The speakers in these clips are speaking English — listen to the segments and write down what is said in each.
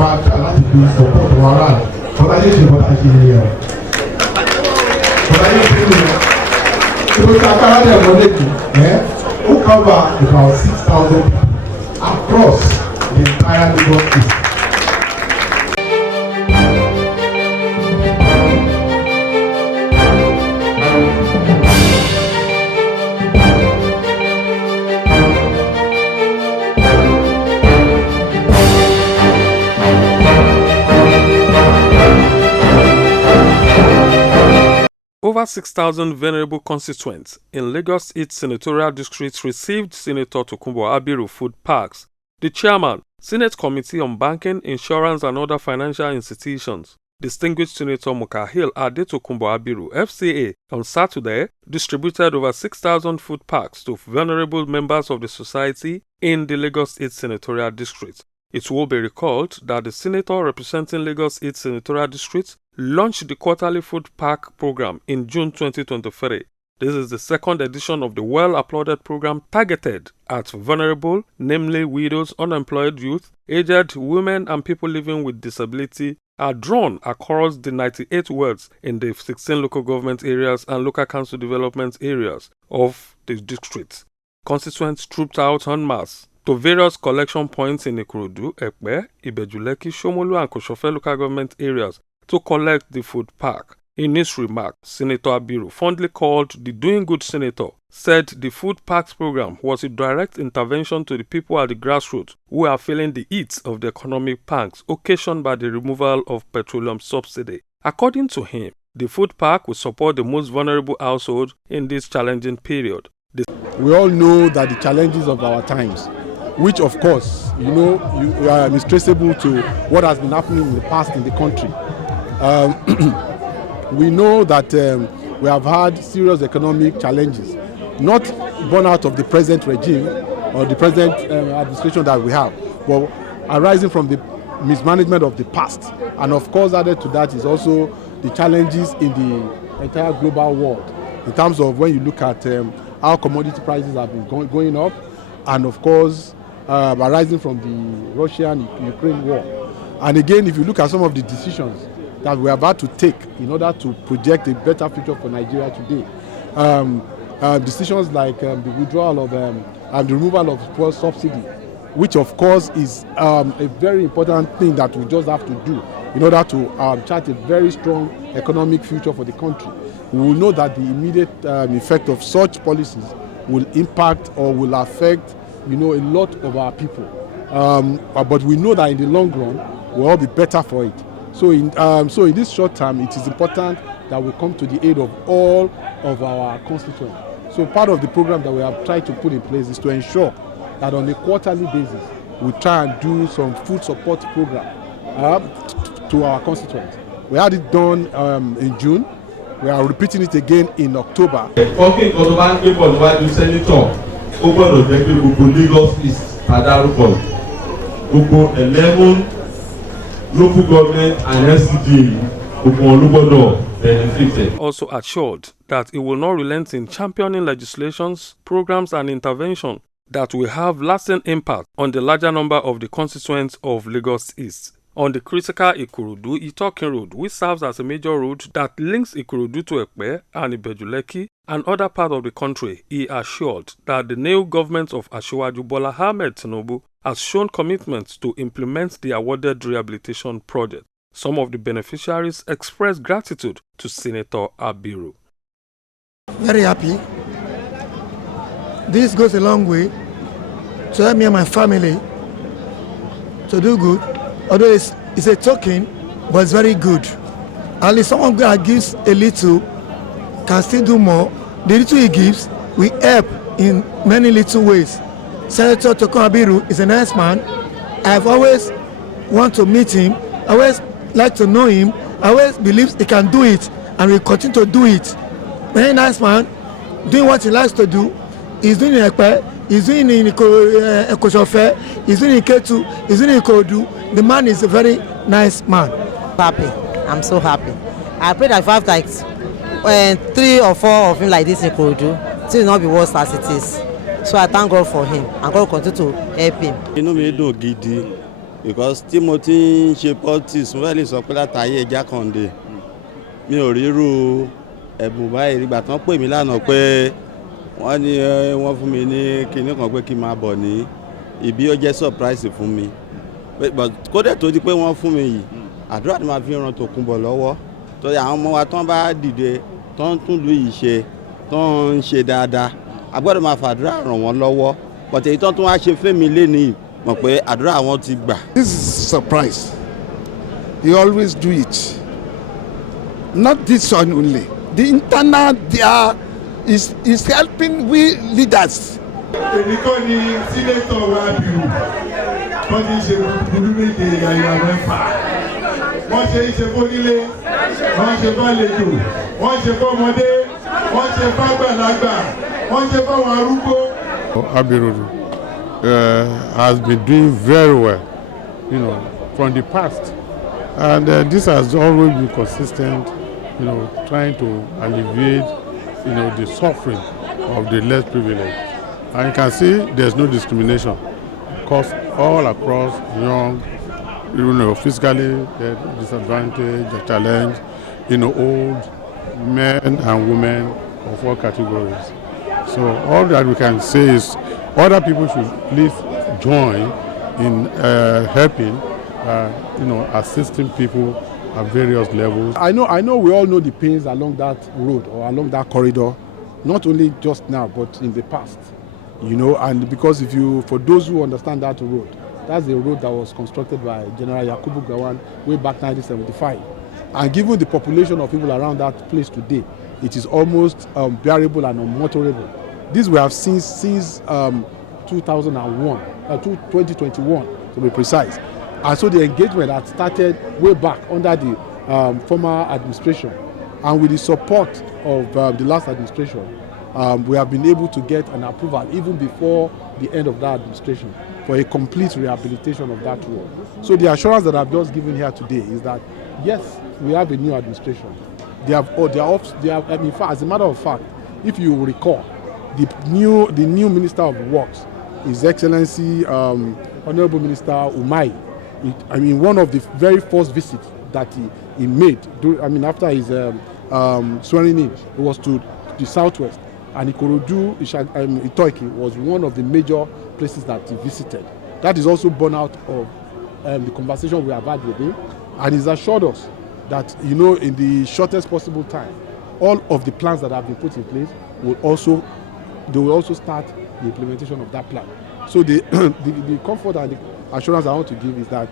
máa tà láti fi support wọn around bọ́lá yóò ṣe bọ́lá ṣe ní ẹ̀ bọ́lá yóò ṣe ní ẹ̀ tí ó ta kára dẹ̀ wọlé jù ó cover about 6,000 across the entire Lagos East. Over 6,000 venerable constituents in Lagos East Senatorial District received Senator Tokunbo Abiru food packs. The chairman, Senate Committee on Banking, Insurance and Other Financial Institutions, Distinguished Senator Mukhail Tokunbo Abiru, FCA, on Saturday distributed over 6,000 food packs to vulnerable members of the society in the Lagos East Senatorial District. It will be recalled that the senator representing Lagos East Senatorial District launched the quarterly food pack program in June 2023. This is the second edition of the well-applauded program targeted at vulnerable, namely widows, unemployed youth, aged women and people living with disability, are drawn across the 98 wards in the 16 local government areas and local council development areas of the district. Constituents trooped out en masse to various collection points in Ikorodu, Ekpe, Ibejuleki, Shomolu and Koshofe local government areas to collect the food pack. In his remark, Senator Abiru, fondly called the Doing Good Senator, said the food packs program was a direct intervention to the people at the grassroots who are feeling the heat of the economic pangs occasioned by the removal of petroleum subsidy. According to him, the food pack will support the most vulnerable households in this challenging period. We all know that the challenges of our times, which of course, is traceable to what has been happening in the past in the country. We know that we have had serious economic challenges, not born out of the present regime or the present administration that we have, but arising from the mismanagement of the past. And of course, added to that is also the challenges in the entire global world, in terms of when you look at how commodity prices have been going up, and of course, arising from the Russian-Ukraine war. And again, if you look at some of the decisions that we are about to take in order to project a better future for Nigeria today. Decisions like the withdrawal of the removal of fuel subsidy, which of course is a very important thing that we just have to do in order to chart a very strong economic future for the country. We will know that the immediate effect of such policies will impact or will affect a lot of our people. But we know that in the long run, we'll all be better for it. So in this short term, it is important that we come to the aid of all of our constituents. So part of the program that we have tried to put in place is to ensure that on a quarterly basis, we try and do some food support program to our constituents. We had it done in June. We are repeating it again in October. Talking about the senator, over the Lagos East, Adarukon, 11 local government and SCDA benefited. Also assured that it will not relent in championing legislations, programs and intervention that will have lasting impact on the larger number of the constituents of Lagos East. On the critical Ikorodu-Itokin Road, which serves as a major road that links Ikorodu to Ekpe and Ibejuleki and other parts of the country, he assured that the new government of Asiwaju Bola Ahmed Tinubu has shown commitment to implement the awarded rehabilitation project. Some of the beneficiaries expressed gratitude to Senator Abiru. Very happy. This goes a long way to help me and my family to do good. Although it's a token, but it's very good. At least someone that gives a little can still do more. The little he gives will help in many little ways. Senator Tokunbo Abiru is a nice man. I've always want to meet him. I always like to know him. I always believe he can do it and will continue to do it. Very nice man, doing what he likes to do. He's doing in Ekpe, he's doing in Koshofe, he's doing in Ketu, he's doing in Ikorodu. The man is a very nice man. Happy, I'm so happy. I pray that if I have like 3 or 4 of him like this in Ikorodu, it will not be worse as it is. So I thank God for him and God will continue to help him. Inú mi dùn gidi because tí mo ti ń ṣe politics mo fẹ́ lè sọ pé látàyè Jákàndé mi ò ríru ẹ̀bùn báyìí ìgbà tán pè mí lánàá pé wọ́n ní wọ́n fún mi ní kinní kan pé kí n máa bọ̀ ní ibi ó jẹ́ surprise fún mi kódà tó di pé wọ́n fún mi yìí àdúrà ni màá fi ran Tòkunbọ̀ lọ́wọ́ torí àwọn ọmọ wa tán bá dìde tán tún lù yìí ṣe tán ń ṣe dáadáa a gbọ́dọ̀ máa fàdúrà ràn wọ́n lọ́wọ́ bọ̀tẹ̀ yìí tán tún wá ṣe fẹ́mi lénìí mọ̀ pé àdúrà wọn ti gbà. This is surprise. They always do it. Not this one only. The internal there is helping we leaders. èmi kọ́ ni sínétọ̀ wa Abiru wọ́n ti ṣe burú méje àyà mẹ́fà wọ́n ṣe é ṣe fónílé wọ́n ṣe fálejò wọ́n ṣe fọ́mọdé wọ́n ṣe fágbàlagbà wọ́n ṣe fáwọn arúgbó. Abiru has been doing very well, from the past, and this has always been consistent, trying to alleviate, the suffering of the less privileged. And you can see there's no discrimination, because all across young, physically disadvantaged, challenged, old men and women of all categories. So all that we can say is other people should please join in helping, assisting people at various levels. I know we all know the pains along that road or along that corridor, not only just now but in the past. And because for those who understand that road, that's a road that was constructed by General Yakubu Gowon way back 1975. And given the population of people around that place today, it is almost bearable and unmotorable. This we have seen since 2021 to be precise. And so the engagement had started way back under the former administration. And with the support of the last administration, we have been able to get an approval even before the end of that administration for a complete rehabilitation of that road. So the assurance that I've just given here today is that yes, we have a new administration. In fact, as a matter of fact, if you recall, the new Minister of Works, His Excellency Honorable Minister Umai, one of the very first visits that he made, after his swearing in, it was to the southwest, and Ikorodu, Itoiki was one of the major places that he visited. That is also born out of the conversation we have had with him, and he's assured us that in the shortest possible time, all of the plans that have been put in place will also start the implementation of that plan. So the comfort and the assurance I want to give is that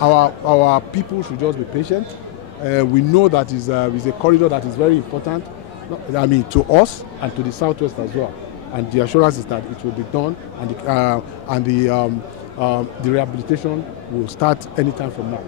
our people should just be patient. We know that is a corridor that is very important, to us and to the southwest as well. And the assurance is that it will be done, and the rehabilitation will start anytime from now.